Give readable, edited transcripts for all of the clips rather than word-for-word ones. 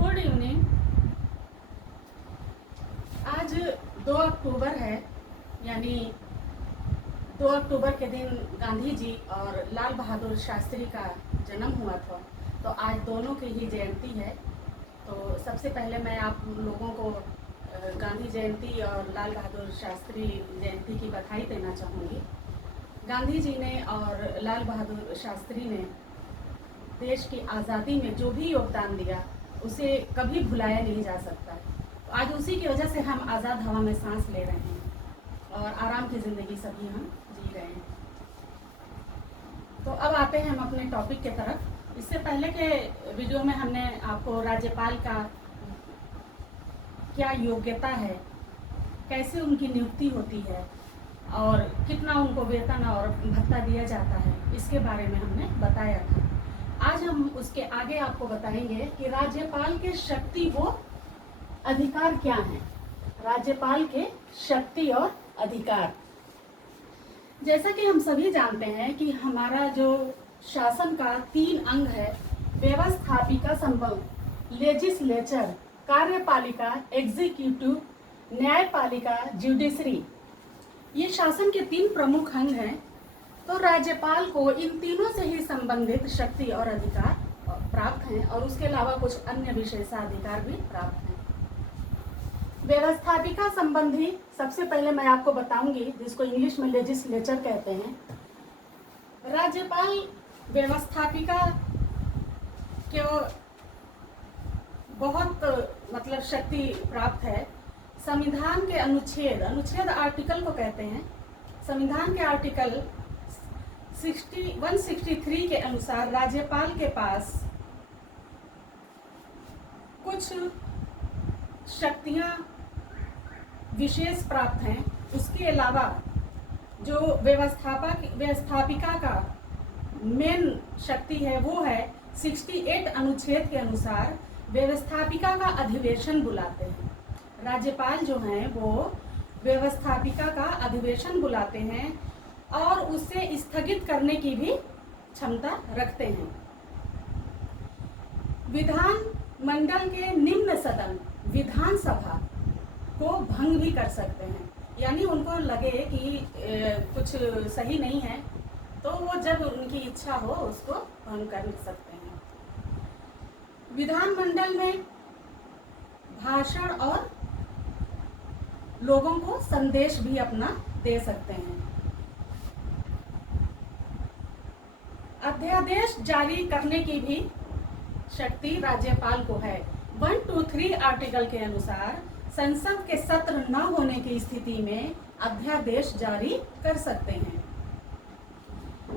Good evening. आज 2 अक्टूबर है, यानी 2 अक्टूबर के दिन गांधी जी और लाल बहादुर शास्त्री का जन्म हुआ था। तो आज दोनों की ही जयंती है। तो सबसे पहले मैं आप लोगों को गांधी जयंती और लाल बहादुर शास्त्री जयंती की बधाई देना चाहूँगी। गांधी जी ने और लाल बहादुर शास्त्री ने देश की आज़ादी में जो भी योगदान दिया उसे कभी भुलाया नहीं जा सकता। तो आज उसी की वजह से हम आज़ाद हवा में सांस ले रहे हैं और आराम की ज़िंदगी सभी हम जी रहे हैं। तो अब आते हैं हम अपने टॉपिक के तरफ। इससे पहले के वीडियो में हमने आपको राज्यपाल का क्या योग्यता है, कैसे उनकी नियुक्ति होती है और कितना उनको वेतन और भत्ता दिया जाता है, इसके बारे में हमने बताया था। आज हम उसके आगे आपको बताएंगे कि राज्यपाल के शक्ति व अधिकार क्या हैं। राज्यपाल के शक्ति और अधिकार, जैसा कि हम सभी जानते हैं कि हमारा जो शासन का 3 अंग है, व्यवस्थापिका संबंध, लेजिस्लेचर कार्यपालिका एग्जीक्यूटिव, न्यायपालिका जुडिशरी, ये शासन के 3 प्रमुख अंग हैं। तो राज्यपाल को इन तीनों से ही संबंधित शक्ति और अधिकार प्राप्त हैं और उसके अलावा कुछ अन्य विशेषाधिकार भी प्राप्त हैं। व्यवस्थापिका संबंधी सबसे पहले मैं आपको बताऊंगी, जिसको इंग्लिश में लेजिस्लेचर कहते हैं। राज्यपाल व्यवस्थापिका को बहुत शक्ति प्राप्त है। संविधान के अनुच्छेद आर्टिकल को कहते हैं। संविधान के आर्टिकल 163 के अनुसार राज्यपाल के पास कुछ शक्तियां विशेष प्राप्त हैं। उसके अलावा जो व्यवस्थापिका का मेन शक्ति है वो है 68 अनुच्छेद के अनुसार व्यवस्थापिका का अधिवेशन बुलाते हैं। राज्यपाल जो हैं वो व्यवस्थापिका का अधिवेशन बुलाते हैं और उसे स्थगित करने की भी क्षमता रखते हैं। विधान मंडल के निम्न सदन विधानसभा को भंग भी कर सकते हैं, यानी उनको लगे कि कुछ सही नहीं है तो वो जब उनकी इच्छा हो उसको भंग कर सकते हैं। विधानमंडल में भाषण और लोगों को संदेश भी अपना दे सकते हैं। अध्यादेश जारी करने की भी शक्ति राज्यपाल को है। 123 आर्टिकल के अनुसार संसद के सत्र न होने की स्थिति में अध्यादेश जारी कर सकते हैं।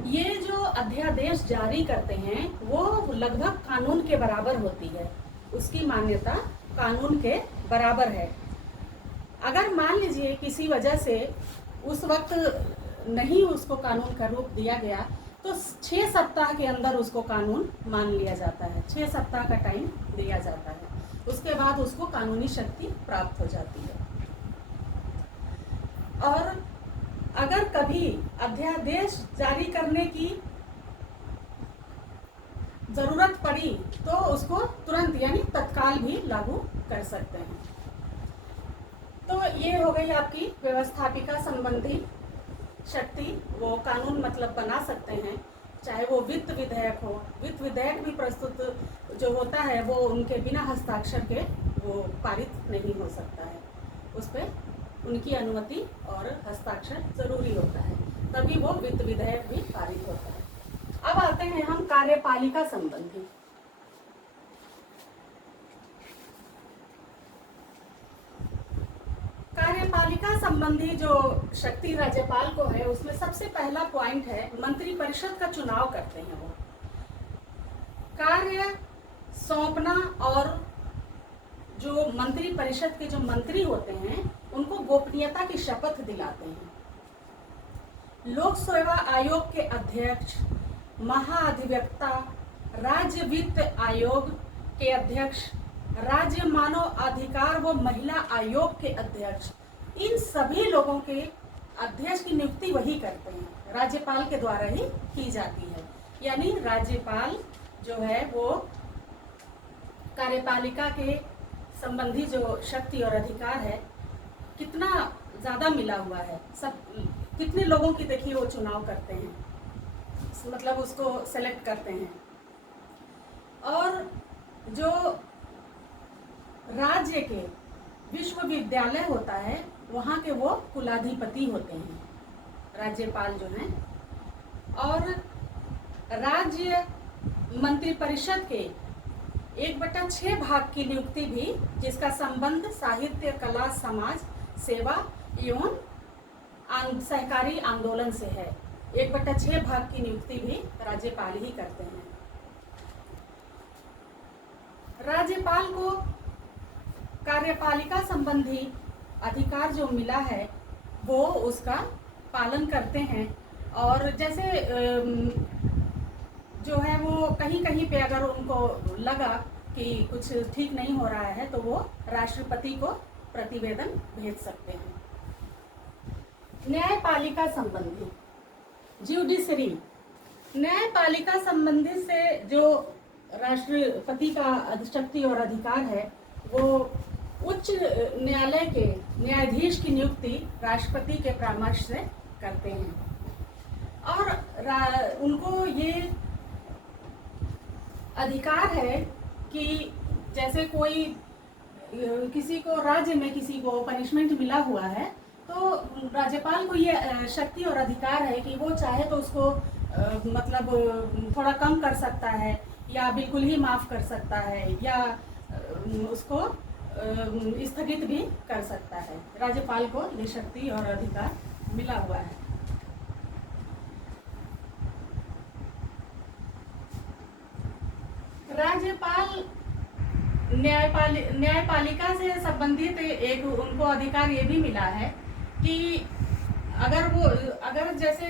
ये जो अध्यादेश जारी करते हैं वो लगभग कानून के बराबर होती है, उसकी मान्यता कानून के बराबर है। अगर मान लीजिए किसी वजह से उस वक्त नहीं उसको कानून का रूप दिया गया तो 6 सप्ताह के अंदर उसको कानून मान लिया जाता है। 6 सप्ताह का टाइम दिया जाता है, उसके बाद उसको कानूनी शक्ति प्राप्त हो जाती है। और अगर कभी अध्यादेश जारी करने की जरूरत पड़ी तो उसको तुरंत यानी तत्काल भी लागू कर सकते हैं। तो ये हो गई आपकी व्यवस्थापिका संबंधी शक्ति। वो कानून बना सकते हैं, चाहे वो वित्त विधेयक हो। वित्त विधेयक भी प्रस्तुत जो होता है वो उनके बिना हस्ताक्षर के वो पारित नहीं हो सकता है, उस पर उनकी अनुमति और हस्ताक्षर जरूरी होता है, तभी वो वित्त विधेयक भी पारित होता है। अब आते हैं हम कार्यपालिका संबंधी। कार्यपालिका संबंधी जो शक्ति राज्यपाल को है उसमें सबसे पहला पॉइंट है मंत्रिपरिषद का चुनाव करते हैं। वो कार्य सौंपना और जो मंत्रिपरिषद के जो मंत्री होते हैं उनको गोपनीयता की शपथ दिलाते हैं। लोक सेवा आयोग के अध्यक्ष, महाधिवक्ता, राज्य वित्त आयोग के अध्यक्ष, राज्य मानव अधिकार व महिला आयोग के अध्यक्ष, इन सभी लोगों के अध्यक्ष की नियुक्ति वही करते हैं, राज्यपाल के द्वारा ही की जाती है। यानी राज्यपाल जो है वो कार्यपालिका के संबंधी जो शक्ति और अधिकार है कितना ज़्यादा मिला हुआ है। सब कितने लोगों की देखिए वो चुनाव करते हैं, मतलब उसको सेलेक्ट करते हैं। और जो राज्य के विश्वविद्यालय होता है वहाँ के वो कुलाधिपति होते हैं, राज्यपाल जो हैं। और राज्य मंत्रिपरिषद के 1/6 भाग की नियुक्ति भी, जिसका संबंध साहित्य, कला, समाज सेवा एवं सहकारी आंदोलन से है, 1/6 भाग की नियुक्ति भी राज्यपाल ही करते हैं। राज्यपाल को कार्यपालिका संबंधी अधिकार जो मिला है वो उसका पालन करते हैं। और जैसे जो है वो कहीं कहीं पे अगर उनको लगा कि कुछ ठीक नहीं हो रहा है तो वो राष्ट्रपति को प्रतिवेदन भेज सकते हैं। न्यायपालिका संबंधी ज्यूडिशरी, न्यायपालिका संबंधी से जो राष्ट्रपति का शक्ति और अधिकार है वो उच्च न्यायालय के न्यायाधीश की नियुक्ति राष्ट्रपति के परामर्श से करते हैं। और उनको ये अधिकार है कि जैसे कोई किसी को राज्य में किसी को पनिशमेंट मिला हुआ है तो राज्यपाल को ये शक्ति और अधिकार है कि वो चाहे तो उसको मतलब थोड़ा कम कर सकता है या बिल्कुल ही माफ़ कर सकता है या उसको स्थगित भी कर सकता है। राज्यपाल को ये शक्ति और अधिकार मिला हुआ है। राज्यपाल न्यायपालिका से संबंधित एक उनको अधिकार ये भी मिला है कि अगर जैसे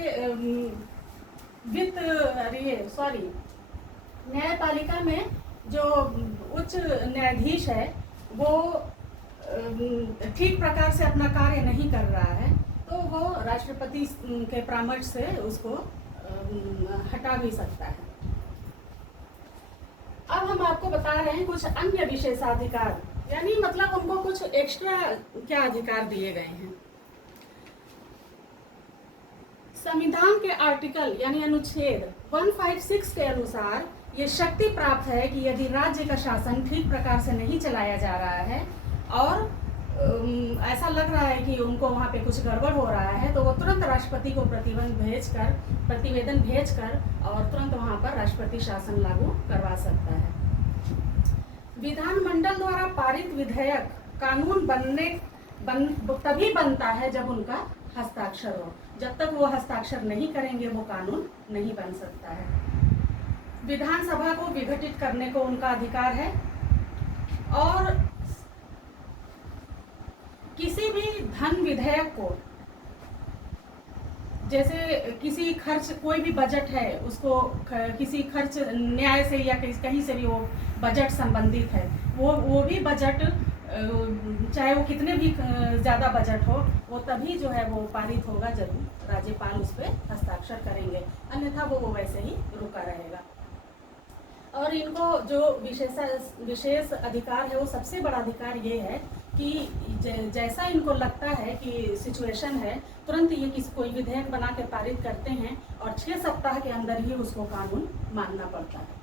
न्यायपालिका में जो उच्च न्यायाधीश है वो ठीक प्रकार से अपना कार्य नहीं कर रहा है तो वो राष्ट्रपति के परामर्श से उसको हटा भी सकता है। अब हम आपको बता रहे हैं कुछ अन्य विशेषाधिकार, यानी मतलब उनको कुछ एक्स्ट्रा क्या अधिकार दिए गए हैं। संविधान के आर्टिकल यानी अनुच्छेद 156 के अनुसार ये शक्ति प्राप्त है कि यदि राज्य का शासन ठीक प्रकार से नहीं चलाया जा रहा है और ऐसा लग रहा है कि उनको वहाँ पे कुछ गड़बड़ हो रहा है तो वो तुरंत राष्ट्रपति को प्रतिवेदन भेजकर और तुरंत वहाँ पर राष्ट्रपति शासन लागू करवा सकता है। विधानमंडल द्वारा पारित विधेयक कानून तभी बनता है जब उनका हस्ताक्षर हो। जब तक वो हस्ताक्षर नहीं करेंगे वो कानून नहीं बन सकता है। विधानसभा को विघटित करने को उनका अधिकार है और किसी भी धन विधेयक को, जैसे किसी खर्च, कोई भी बजट है उसको किसी खर्च न्याय से या कहीं से भी वो बजट संबंधित है, वो भी बजट चाहे वो कितने भी ज़्यादा बजट हो वो तभी जो है वो पारित होगा जब राज्यपाल उस पर हस्ताक्षर करेंगे, अन्यथा वो वैसे ही रुका रहेगा। और इनको जो विशेष अधिकार है वो सबसे बड़ा अधिकार ये है कि जैसा इनको लगता है कि सिचुएशन है तुरंत ये कोई विधेयक बना के पारित करते हैं और 6 सप्ताह के अंदर ही उसको कानून मानना पड़ता है।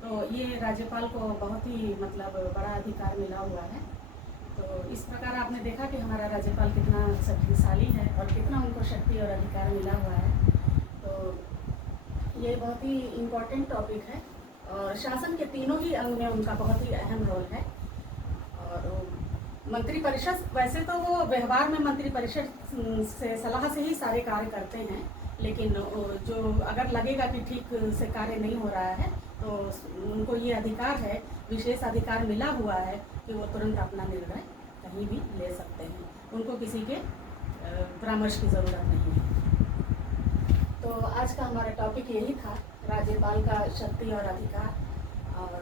तो ये राज्यपाल को बहुत ही मतलब बड़ा अधिकार मिला हुआ है। तो इस प्रकार आपने देखा कि हमारा राज्यपाल कितना शक्तिशाली है और कितना उनको शक्ति और अधिकार मिला हुआ है। तो ये बहुत ही इम्पोर्टेंट टॉपिक है और शासन के तीनों ही अंग में उनका बहुत ही अहम रोल है। और मंत्रिपरिषद, वैसे तो वो व्यवहार में मंत्रिपरिषद से सलाह से ही सारे कार्य करते हैं, लेकिन जो अगर लगेगा कि ठीक से कार्य नहीं हो रहा है तो उनको ये अधिकार है, विशेष अधिकार मिला हुआ है कि वो तुरंत अपना निर्णय कहीं भी ले सकते हैं। उनको किसी के परामर्श की ज़रूरत नहीं है। तो आज का हमारा टॉपिक यही था, राज्यपाल का शक्ति और अधिकार। और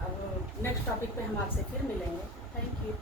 अब नेक्स्ट टॉपिक पे हम आपसे फिर मिलेंगे। Thank you.